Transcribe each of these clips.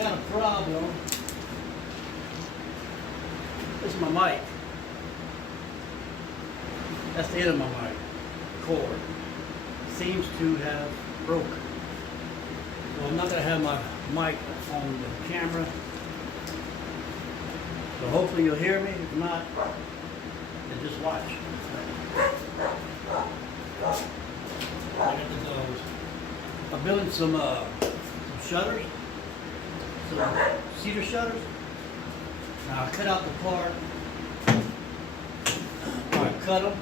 got a problem. This is my mic. That's the end of my mic cord. Seems to have broken. So I'm not going to have my mic on the camera. So hopefully you'll hear me. If not, then just watch. Look at the doors. I'm building some shutters, some cedar shutters. Now I cut out the part. I cut them.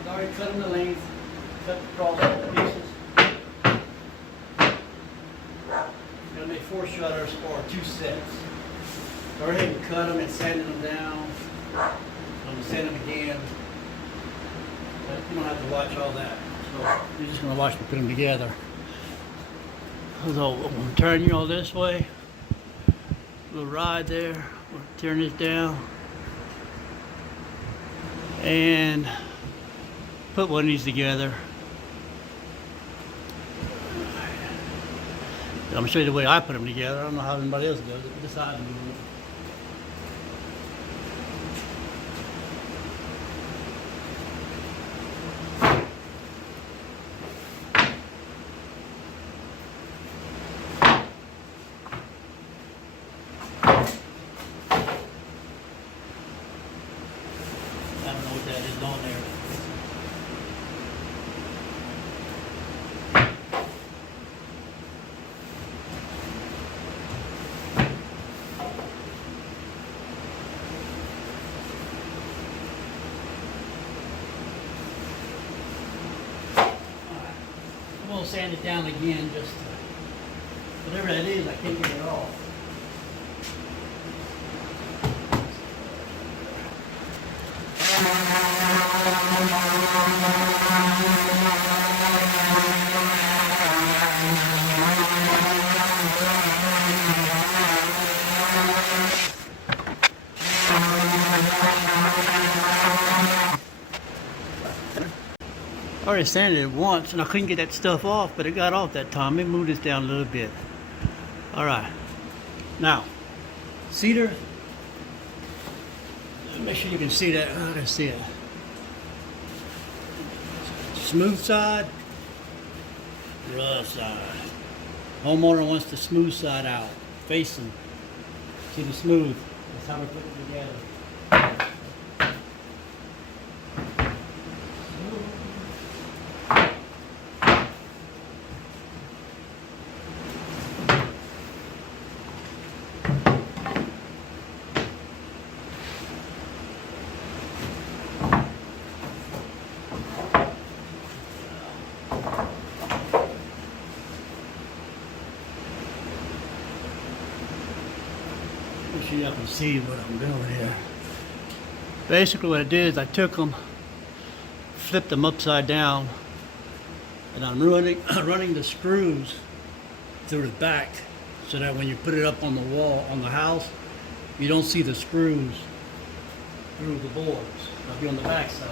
I've already cut them to length. Cut the cross pieces. Gonna make 4 shutters or 2 sets. Go ahead and cut them and sanding them down. I'm gonna sand them again. But you don't have to watch all that. So you're just gonna watch me put them together. So I'm gonna turn you all this way. Little ride there. We'll turn this down. And put one of these together. I'm gonna show you the way I put them together. I don't know how anybody else does it. This is how I do it. I don't know what that is on there. I'm gonna sand it down again, just whatever that is, I can't get it off. I already sanded it once and I couldn't get that stuff off, but it got off that time. Let me move this down a little bit. All right. Now, cedar. Make sure you can see that. I can see it. Smooth side, rough side. Homeowner wants the smooth side out, facing to the smooth. That's how we put it together. Make sure y'all can see what I'm doing here. Basically what I did is I took them, flipped them upside down, and I'm running the screws through the back so that when you put it up on the wall, on the house, you don't see the screws through the boards. They'll be on the back side.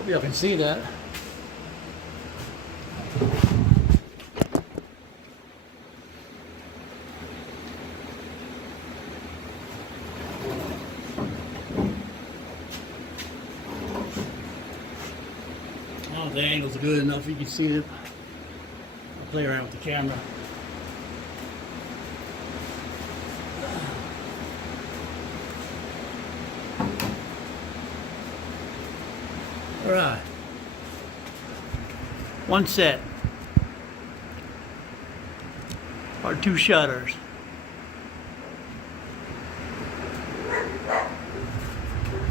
Hope y'all can see that. Oh, the angle's good enough you can see it. I'll play around with the camera. All right. One set. Or 2 shutters.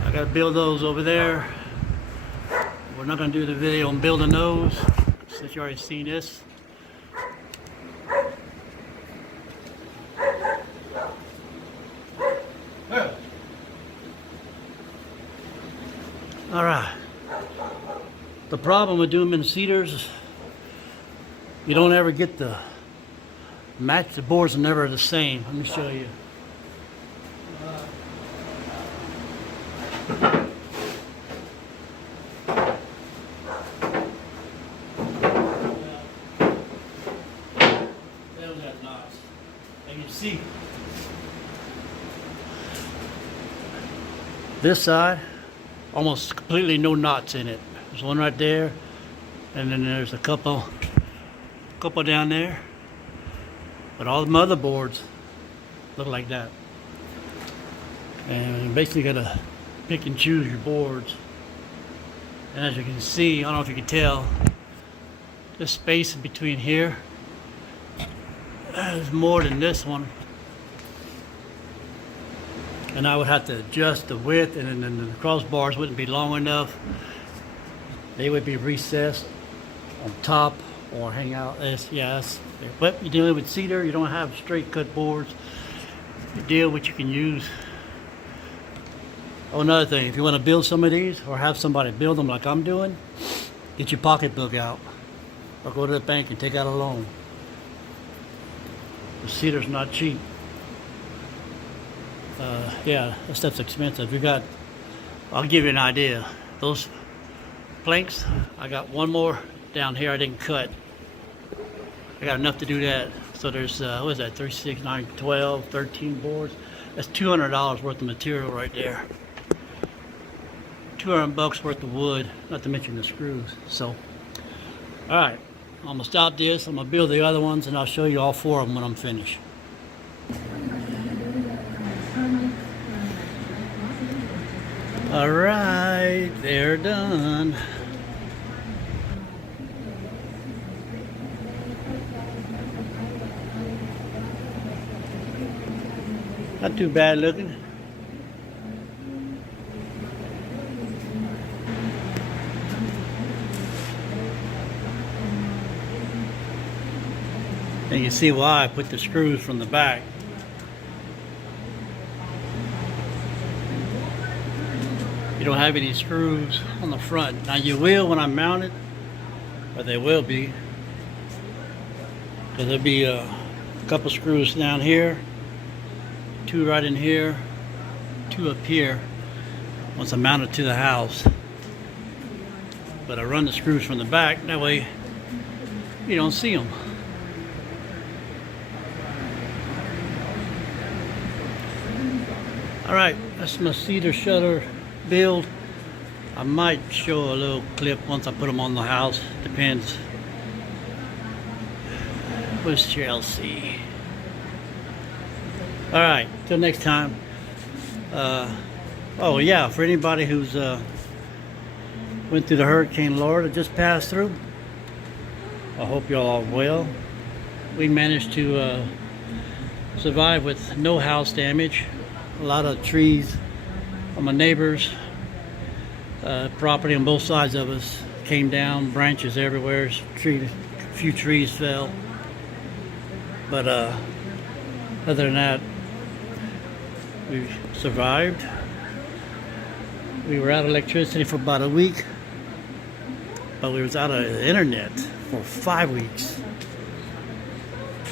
I gotta build those over there. We're not gonna do the video on building those since you already seen this. All right. The problem with doing them in cedars is you don't ever get the match. The boards are never the same. Let me show you. You can see this side almost completely no knots in it. There's one right there, and then there's a couple down there. But all the motherboards look like that. And you basically gotta pick and choose your boards. And as you can see, I don't know if you can tell, this space in between here is more than this one. And I would have to adjust the width, and then the crossbars wouldn't be long enough. They would be recessed on top or hang out. Yes. But you're dealing with cedar, you don't have straight cut boards. You deal with what you can use. Oh, another thing, if you want to build some of these or have somebody build them like I'm doing, get your pocketbook out or go to the bank and take out a loan. The cedar's not cheap. Yeah, that stuff's expensive. I'll give you an idea. Those planks, I got one more down here I didn't cut. I got enough to do that. So there's, what is that, 3, 6, 9, 12, 13 boards. That's $200 worth of material right there. 200 bucks worth of wood, not to mention the screws. So, all right, I'm gonna stop this. I'm gonna build the other ones, and I'll show you all 4 of them when I'm finished. All right, they're done. Not too bad looking. And you see why I put the screws from the back. You don't have any screws on the front. Now you will when I mount it, or they will be. Because there'll be a couple screws down here, 2 right in here, 2 up here once I mount it to the house. But I run the screws from the back, that way you don't see them. Alright, that's my cedar shutter build. I might show a little clip once I put them on the house, depends. Where's Chelsea? All right, till next time. Oh yeah, for anybody who's went through the Hurricane Laura that just passed through, I hope y'all are well. We managed to survive with no house damage. A lot of trees on my neighbors' property on both sides of us came down, branches everywhere. A few trees fell, but other than that, we survived. We were out of electricity for about a week, but we was out of the internet for 5 weeks.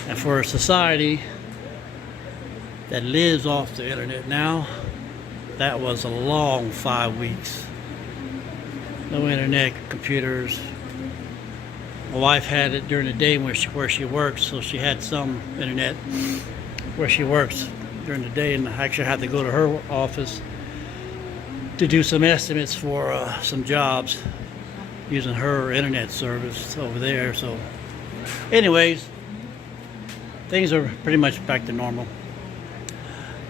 And for a society that lives off the internet now, that was a long 5 weeks. No internet, computers, My wife had it during the day where she works, so she had some internet where she works during the day, and I actually had to go to her office to do some estimates for some jobs using her internet service over there. So anyways, things are pretty much back to normal.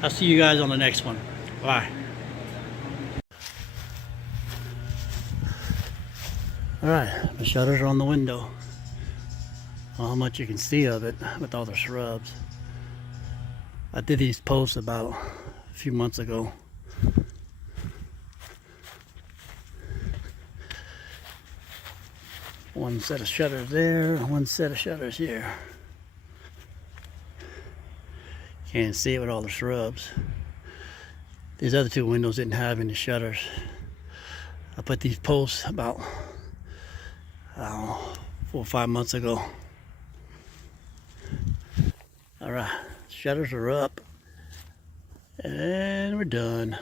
I'll see you guys on the next one. Bye. Alright, the shutters are on the window. I don't know how much you can see of it with all the shrubs. I did these posts about a few months ago. One set of shutters there, one set of shutters here. Can't see it with all the shrubs. These other two windows didn't have any shutters. I put these posts about, I don't know, 4 or 5 months ago. Alright, shutters are up and we're done.